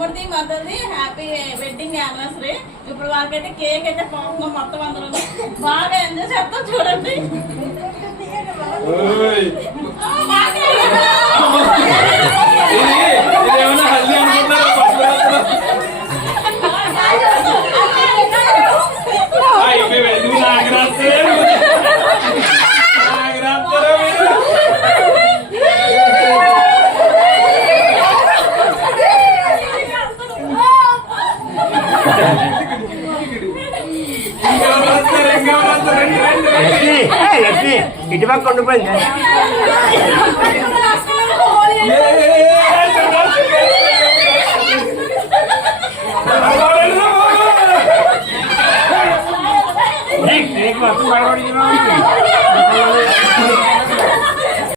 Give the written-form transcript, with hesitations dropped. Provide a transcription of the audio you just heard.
తమ్ముడిది మదర్ది happy wedding anniversary. ఇప్పుడు వాళ్ళకైతే cake అయితే పోతున్నాం మొత్తం అందరూ బాగా ఎంజాయ్ చేస్తాం చూడండి. ఇటు పక్క ఉండిపోయింది. కేక్ మొత్తం పడబడి